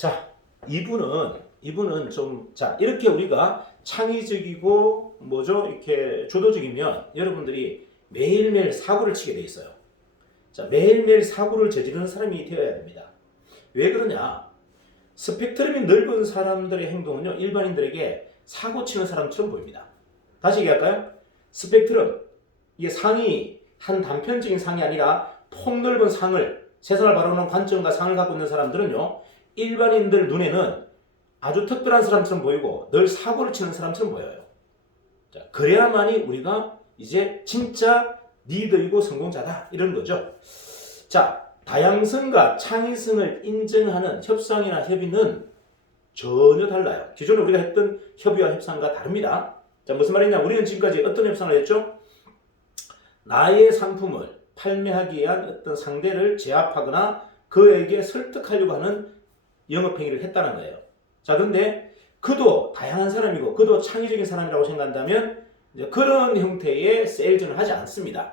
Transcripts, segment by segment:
자, 이분은 좀, 자, 이렇게 우리가 창의적이고, 뭐죠? 이렇게 주도적이면 여러분들이 매일매일 사고를 치게 돼 있어요. 자, 매일매일 사고를 저지르는 사람이 되어야 됩니다. 왜 그러냐? 스펙트럼이 넓은 사람들의 행동은요, 일반인들에게 사고 치는 사람처럼 보입니다. 다시 얘기할까요? 스펙트럼, 이게 상이, 한 단편적인 상이 아니라 폭넓은 상을, 세상을 바라보는 관점과 상을 갖고 있는 사람들은요, 일반인들 눈에는 아주 특별한 사람처럼 보이고 늘 사고를 치는 사람처럼 보여요. 자, 그래야만이 우리가 이제 진짜 리더이고 성공자다 이런 거죠. 자, 다양성과 창의성을 인정하는 협상이나 협의는 전혀 달라요. 기존에 우리가 했던 협의와 협상과 다릅니다. 자, 무슨 말이냐? 우리는 지금까지 어떤 협상을 했죠? 나의 상품을 판매하기 위한 어떤 상대를 제압하거나 그에게 설득하려고 하는 영업행위를 했다는 거예요. 자, 근데 그도 다양한 사람이고 그도 창의적인 사람이라고 생각한다면 이제 그런 형태의 세일즈는 하지 않습니다.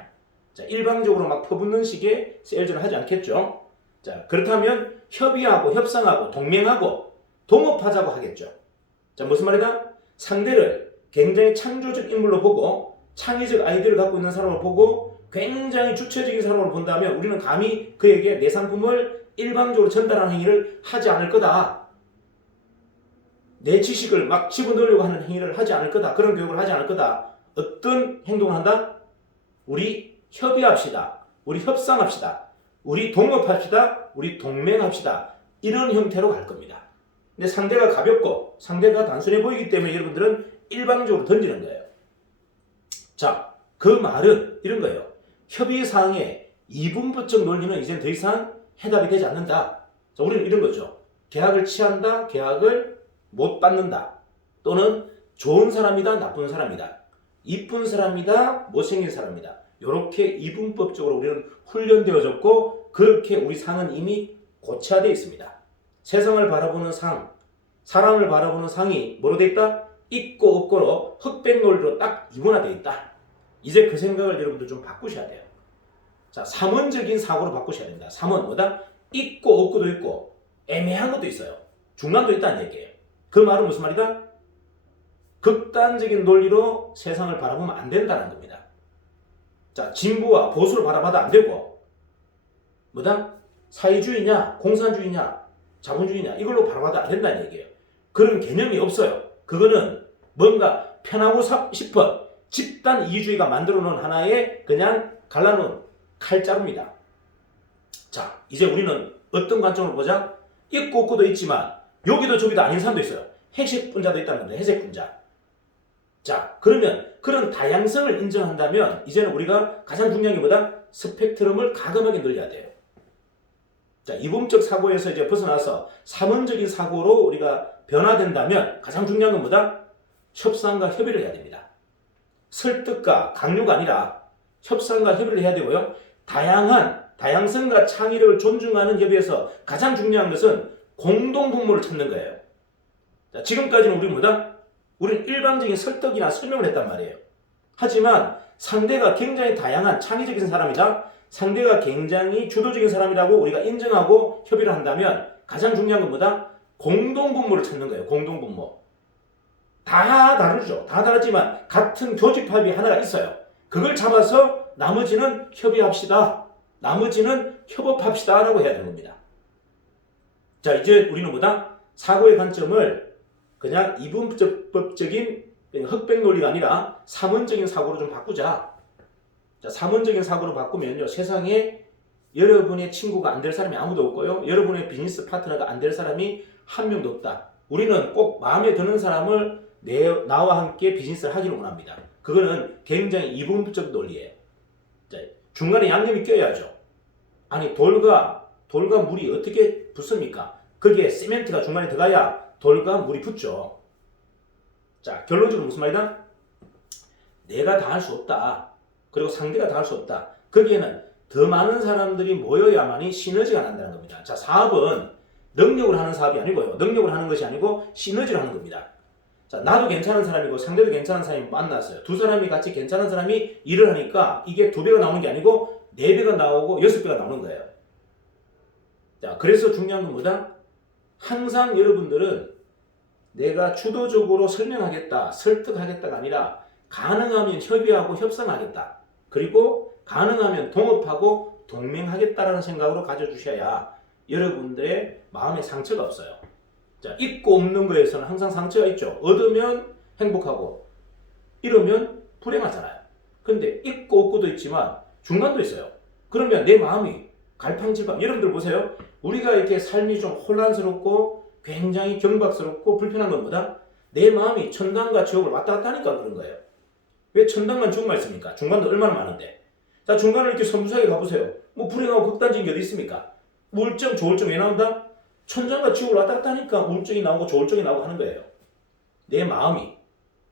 자, 일방적으로 막 퍼붓는 식의 세일즈는 하지 않겠죠. 자, 그렇다면 협의하고 협상하고 동맹하고 동업하자고 하겠죠. 자, 무슨 말이다? 상대를 굉장히 창조적 인물로 보고 창의적 아이디어를 갖고 있는 사람으로 보고 굉장히 주체적인 사람으로 본다면 우리는 감히 그에게 내 상품을 일방적으로 전달하는 행위를 하지 않을 거다. 내 지식을 막 집어넣으려고 하는 행위를 하지 않을 거다. 그런 교육을 하지 않을 거다. 어떤 행동을 한다? 우리 협의합시다. 우리 협상합시다. 우리 동업합시다. 우리 동맹합시다. 이런 형태로 갈 겁니다. 근데 상대가 가볍고 상대가 단순해 보이기 때문에 여러분들은 일방적으로 던지는 거예요. 자, 그 말은 이런 거예요. 협의사항의 이분법적 논리는 이제 더 이상 해답이 되지 않는다. 자, 우리는 이런 거죠. 계약을 취한다. 계약을 못 받는다. 또는 좋은 사람이다. 나쁜 사람이다. 이쁜 사람이다. 못생긴 사람이다. 이렇게 이분법적으로 우리는 훈련되어졌고 그렇게 우리 상은 이미 고착되어 있습니다. 세상을 바라보는 상, 사람을 바라보는 상이 뭐로 되어 있다? 있고 없고로 흑백 논리로 딱 이분화되어 있다. 이제 그 생각을 여러분들 좀 바꾸셔야 돼요. 자, 삼원적인 사고로 바꾸셔야 됩니다. 삼원 뭐다? 있고 없고도 있고 애매한 것도 있어요. 중간도 있다는 얘기예요. 그 말은 무슨 말이다? 극단적인 논리로 세상을 바라보면 안 된다는 겁니다. 자, 진보와 보수를 바라봐도 안 되고 뭐다? 사회주의냐 공산주의냐 자본주의냐 이걸로 바라봐도 안 된다는 얘기예요. 그런 개념이 없어요. 그거는 뭔가 편하고 싶은 집단 이주의가 만들어 놓은 하나의 그냥 갈라놓은 칼자루입니다. 자, 이제 우리는 어떤 관점으로 보자? 있고 없고도 있지만 여기도 저기도 아닌 사람도 있어요. 회색 분자도 있다는 겁니다. 회색 분자. 자, 그러면 그런 다양성을 인정한다면 이제는 우리가 가장 중요한 게 뭐다? 스펙트럼을 가감하게 늘려야 돼요. 자, 이분법 사고에서 이제 벗어나서 삼원적인 사고로 우리가 변화된다면 가장 중요한 건 뭐다? 협상과 협의를 해야 됩니다. 설득과 강요가 아니라 협상과 협의를 해야 되고요. 다양성과 창의력을 존중하는 협의에서 가장 중요한 것은 공동분모를 찾는 거예요. 자, 지금까지는 우리는 뭐다? 우리는 일방적인 설득이나 설명을 했단 말이에요. 하지만 상대가 굉장히 다양한 창의적인 사람이다. 상대가 굉장히 주도적인 사람이라고 우리가 인정하고 협의를 한다면 가장 중요한 건 뭐다? 공동분모를 찾는 거예요. 공동분모. 다 다르죠. 다 다르지만 같은 교집합이 하나가 있어요. 그걸 잡아서 나머지는 협의합시다. 나머지는 협업합시다 라고 해야 되는 겁니다. 자, 이제 우리는 뭐다? 사고의 관점을 그냥 이분법적인 흑백 논리가 아니라 삼원적인 사고로 좀 바꾸자. 자, 삼원적인 사고로 바꾸면요, 세상에 여러분의 친구가 안 될 사람이 아무도 없고요, 여러분의 비즈니스 파트너가 안 될 사람이 한 명도 없다. 우리는 꼭 마음에 드는 사람을 나와 함께 비즈니스를 하기를 원합니다. 그거는 굉장히 이분법적 논리예요. 자, 중간에 양념이 껴야죠. 아니, 돌과 물이 어떻게 붙습니까? 거기에 시멘트가 중간에 들어가야 돌과 물이 붙죠. 자, 결론적으로 무슨 말이다? 내가 다 할 수 없다. 그리고 상대가 다 할 수 없다. 거기에는 더 많은 사람들이 모여야만이 시너지가 난다는 겁니다. 자, 사업은 능력을 하는 사업이 아니고요. 능력을 하는 것이 아니고 시너지를 하는 겁니다. 자, 나도 괜찮은 사람이고 상대도 괜찮은 사람이 만났어요. 두 사람이 같이 괜찮은 사람이 일을 하니까 이게 2배가 나오는 게 아니고 4배가 나오고 6배가 나오는 거예요. 자, 그래서 중요한 건 뭐다? 항상 여러분들은 내가 주도적으로 설명하겠다, 설득하겠다가 아니라 가능하면 협의하고 협상하겠다. 그리고 가능하면 동업하고 동맹하겠다라는 생각으로 가져주셔야 여러분들의 마음에 상처가 없어요. 자, 있고 없는 거에서는 항상 상처가 있죠. 얻으면 행복하고 잃으면 불행하잖아요. 근데 있고 없고도 있지만 중간도 있어요. 그러면 내 마음이 갈팡질팡. 여러분들 보세요. 우리가 이렇게 삶이 좀 혼란스럽고 굉장히 경박스럽고 불편한 건 뭐다? 내 마음이 천당과 지옥을 왔다 갔다 하니까 그런 거예요. 왜 천당만 지옥만 있습니까? 중간도 얼마나 많은데. 자, 중간을 이렇게 섬세하게 가보세요. 뭐 불행하고 극단적인 게 어디 있습니까? 우울증, 조울증 왜 나온다? 천당과 지옥을 왔다 갔다 하니까 우울증이 나오고 조울증이 나오고 하는 거예요. 내 마음이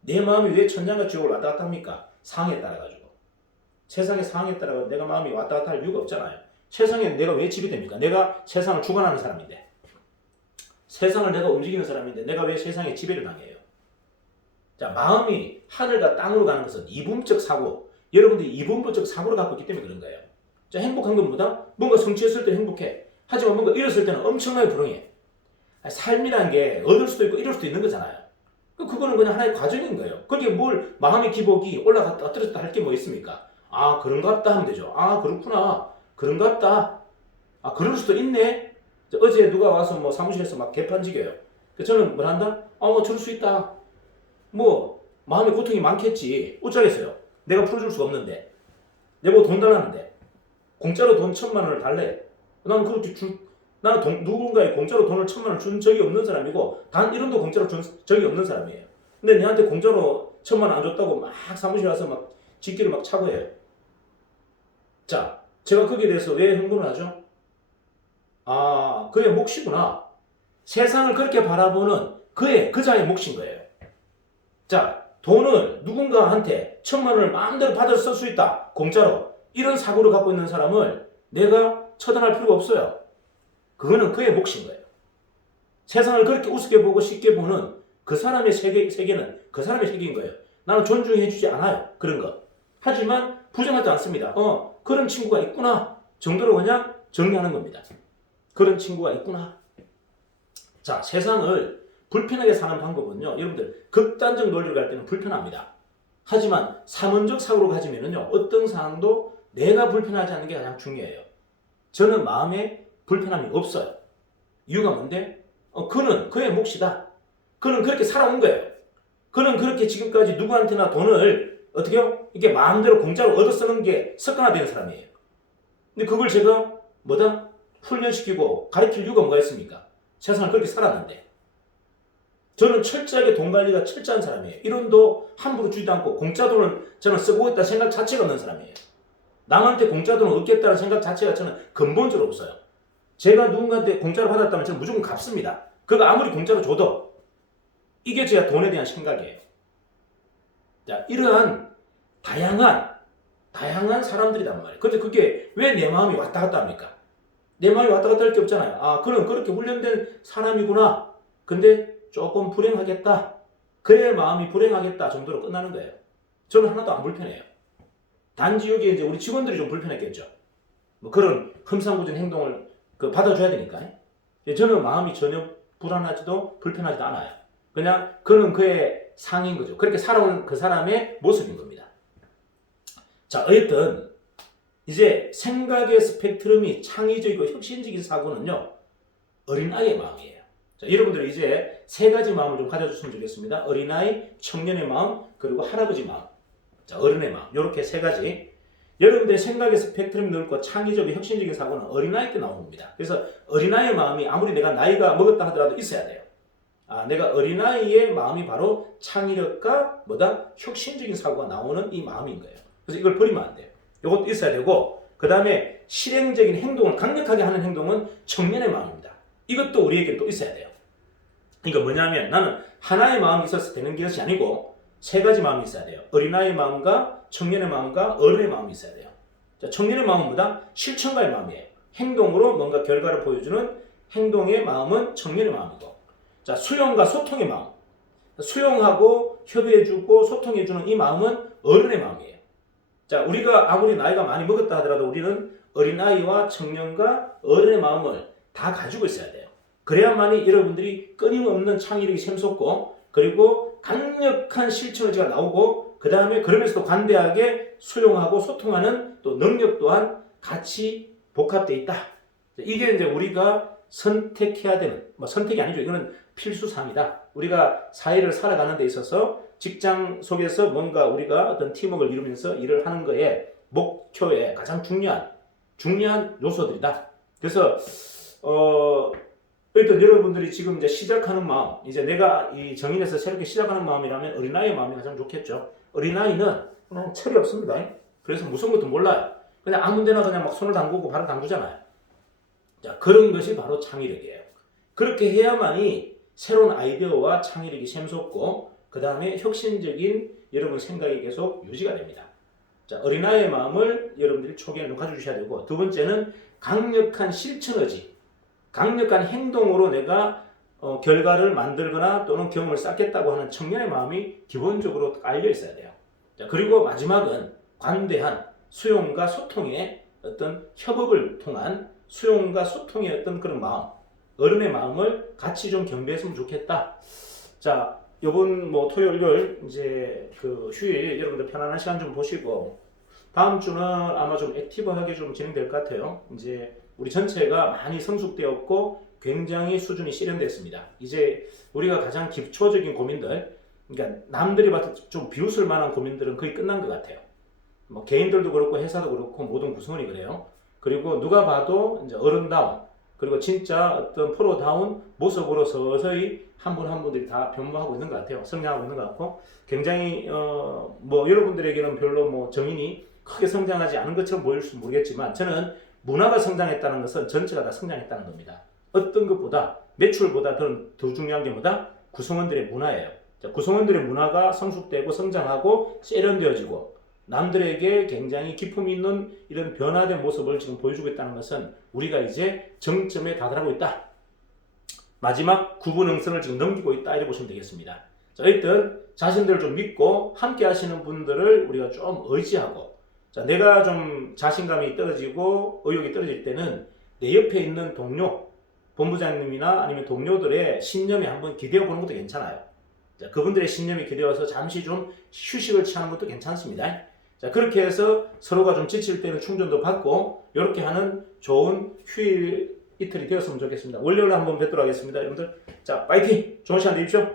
왜 천당과 지옥을 왔다 갔다 합니까? 상황에 따라 가지고. 세상의 상황에 따라 내가 마음이 왔다 갔다 할 이유가 없잖아요. 세상에 내가 왜 지배됩니까? 내가 세상을 주관하는 사람인데. 세상을 내가 움직이는 사람인데 내가 왜 세상에 지배를 당해요? 자, 마음이 하늘과 땅으로 가는 것은 이분적 사고, 여러분들이 이분법적 사고를 갖고 있기 때문에 그런 거예요. 자, 행복한 건 뭐다? 뭔가 성취했을 때 행복해. 하지만 뭔가 잃었을 때는 엄청나게 불행해. 삶이란 게 얻을 수도 있고 잃을 수도 있는 거잖아요. 그거는 그냥 하나의 과정인 거예요. 그게 뭘 마음의 기복이 올라갔다 떨어졌다 할 게 뭐 있습니까? 아, 그런갑다 하면 되죠. 아, 그렇구나. 그런갑다. 아, 그럴 수도 있네. 어제 누가 와서 뭐 사무실에서 막 개판지겨요. 저는 뭘 한다? 아, 뭐 저럴 수 있다. 뭐 마음의 고통이 많겠지. 어쩌겠어요. 내가 풀어줄 수가 없는데. 내가 돈 달라는데. 공짜로 돈 1,000만 원을 달래. 나는 그렇게 나는 누군가에 공짜로 돈을 1,000만 원을 준 적이 없는 사람이고 단 1원도 공짜로 준 적이 없는 사람이에요. 근데 내한테 공짜로 1,000만 원 안 줬다고 막 사무실에 와서 막 직기를 막 차고 해요. 자, 제가 거기에 대해서 왜 흥분을 하죠? 아, 그의 몫이구나. 세상을 그렇게 바라보는 그자의 몫인 거예요. 자, 돈을 누군가한테 1,000만 원을 마음대로 받아서 쓸 수 있다. 공짜로. 이런 사고를 갖고 있는 사람을 내가 처단할 필요가 없어요. 그거는 그의 몫인 거예요. 세상을 그렇게 우습게 보고 쉽게 보는 그 사람의 세계는 그 사람의 세계인 거예요. 나는 존중해주지 않아요. 그런 거. 하지만 부정하지 않습니다. 그런 친구가 있구나 정도로 그냥 정리하는 겁니다. 그런 친구가 있구나. 자, 세상을 불편하게 사는 방법은요, 여러분들 극단적 논리를 갈 때는 불편합니다. 하지만 삼원적 사고로 가지면은요, 어떤 상황도 내가 불편하지 않는 게 가장 중요해요. 저는 마음에 불편함이 없어요. 이유가 뭔데? 그는 그의 몫이다. 그는 그렇게 살아온 거예요. 그는 그렇게 지금까지 누구한테나 돈을 어떻게요? 이게 마음대로 공짜로 얻어 쓰는 게 습관화된 사람이에요. 근데 그걸 제가 뭐다? 훈련시키고 가르칠 이유가 뭐가 있습니까? 세상을 그렇게 살았는데. 저는 철저하게 돈 관리가 철저한 사람이에요. 1원도 함부로 주지도 않고 공짜 돈을 저는 쓰고 있다 생각 자체가 없는 사람이에요. 남한테 공짜 돈을 얻겠다는 생각 자체가 저는 근본적으로 없어요. 제가 누군가한테 공짜로 받았다면 저는 무조건 갚습니다. 그거 아무리 공짜로 줘도. 이게 제가 돈에 대한 생각이에요. 자, 이러한 다양한 사람들이란 말이에요. 근데 그게 왜 내 마음이 왔다 갔다 합니까? 내 마음이 왔다 갔다 할 게 없잖아요. 아, 그는 그렇게 훈련된 사람이구나. 근데 조금 불행하겠다. 그의 마음이 불행하겠다 정도로 끝나는 거예요. 저는 하나도 안 불편해요. 단지 여기에 이제 우리 직원들이 좀 불편했겠죠. 뭐 그런 흠상궂은 행동을 받아줘야 되니까. 저는 마음이 전혀 불안하지도 불편하지도 않아요. 그냥 그는 그의 상인 거죠. 그렇게 살아온 그 사람의 모습인 겁니다. 자, 어쨌든 이제 생각의 스펙트럼이 창의적이고 혁신적인 사고는요, 어린아이의 마음이에요. 자, 여러분들이 이제 세 가지 마음을 좀 가져줬으면 좋겠습니다. 어린아이, 청년의 마음, 그리고 할아버지 마음. 자, 어른의 마음. 이렇게 세 가지. 여러분들의 생각의 스펙트럼이 넓고 창의적이고 혁신적인 사고는 어린아이 때 나오는 겁니다. 그래서 어린아이의 마음이 아무리 내가 나이가 먹었다 하더라도 있어야 돼요. 아, 내가 어린아이의 마음이 바로 창의력과 뭐다? 혁신적인 사고가 나오는 이 마음인 거예요. 그래서 이걸 버리면 안 돼요. 이것도 있어야 되고, 그 다음에 실행적인 행동을 강력하게 하는 행동은 청년의 마음입니다. 이것도 우리에게 또 있어야 돼요. 이거 뭐냐면 나는 하나의 마음이 있어서 되는 것이 아니고 세 가지 마음이 있어야 돼요. 어린아이의 마음과 청년의 마음과 어른의 마음이 있어야 돼요. 자, 청년의 마음은 뭐다? 실천가의 마음이에요. 행동으로 뭔가 결과를 보여주는 행동의 마음은 청년의 마음이고, 자, 수용과 소통의 마음. 수용하고 협의해주고 소통해주는 이 마음은 어른의 마음이에요. 자, 우리가 아무리 나이가 많이 먹었다 하더라도 우리는 어린아이와 청년과 어른의 마음을 다 가지고 있어야 돼요. 그래야만이 여러분들이 끊임없는 창의력이 샘솟고 그리고 강력한 실천 의지가 나오고 그 다음에 그러면서도 관대하게 수용하고 소통하는 또 능력 또한 같이 복합되어 있다. 이게 이제 우리가 선택해야 되는, 뭐 선택이 아니죠. 이거는 필수사항이다. 우리가 사회를 살아가는 데 있어서 직장 속에서 뭔가 우리가 어떤 팀워크를 이루면서 일을 하는 거에 목표에 가장 중요한 요소들이다. 그래서 일단 여러분들이 지금 이제 시작하는 마음, 이제 내가 이 정인에서 새롭게 시작하는 마음이라면 어린아이의 마음이 가장 좋겠죠. 어린아이는 그냥 철이 없습니다. 그래서 무서운 것도 몰라요. 그냥 아무 데나 그냥 막 손을 담그고 발을 담그잖아요. 자, 그런 것이 바로 창의력이에요. 그렇게 해야만이 새로운 아이디어와 창의력이 샘솟고 그 다음에 혁신적인 여러분 생각이 계속 유지가 됩니다. 자, 어린아이의 마음을 여러분들이 초기에는 가져주셔야 되고 두 번째는 강력한 실천 의지, 강력한 행동으로 내가 결과를 만들거나 또는 경험을 쌓겠다고 하는 청년의 마음이 기본적으로 깔려 있어야 돼요. 자, 그리고 마지막은 관대한 수용과 소통의 어떤 협업을 통한 수용과 소통의 어떤 그런 마음, 어른의 마음을 같이 좀 경배했으면 좋겠다. 자, 요번 뭐 토요일, 일요일 이제 그 휴일 여러분들 편안한 시간 좀 보시고 다음 주는 아마 좀 액티브하게 좀 진행될 것 같아요. 이제 우리 전체가 많이 성숙되었고 굉장히 수준이 실현됐습니다. 이제 우리가 가장 기초적인 고민들, 그러니까 남들이 봐도 좀 비웃을 만한 고민들은 거의 끝난 것 같아요. 뭐 개인들도 그렇고 회사도 그렇고 모든 구성원이 그래요. 그리고 누가 봐도 이제 어른다운 그리고 진짜 어떤 프로다운 모습으로 서서히 한 분 한 분들이 다 변모하고 있는 것 같아요. 성장하고 있는 것 같고 굉장히 뭐 여러분들에게는 별로 뭐 정인이 크게 성장하지 않은 것처럼 보일지 모르겠지만 저는 문화가 성장했다는 것은 전체가 다 성장했다는 겁니다. 어떤 것보다 매출보다 더 중요한 게 뭐다? 구성원들의 문화예요. 자, 구성원들의 문화가 성숙되고 성장하고 세련되어지고 남들에게 굉장히 기품 있는 이런 변화된 모습을 지금 보여주고 있다는 것은 우리가 이제 정점에 다다르고 있다. 마지막 구분응선을 지금 넘기고 있다. 이렇게 보시면 되겠습니다. 자, 일단 자신들을 좀 믿고 함께 하시는 분들을 우리가 좀 의지하고 자, 내가 좀 자신감이 떨어지고 의욕이 떨어질 때는 내 옆에 있는 동료, 본부장님이나 아니면 동료들의 신념에 한번 기대어 보는 것도 괜찮아요. 자, 그분들의 신념이 기대어서 잠시 좀 휴식을 취하는 것도 괜찮습니다. 자, 그렇게 해서 서로가 좀 지칠 때는 충전도 받고 이렇게 하는 좋은 휴일 이틀이 되었으면 좋겠습니다. 월요일에 한번 뵙도록 하겠습니다. 여러분들, 자, 파이팅! 좋은 시간 되십시오.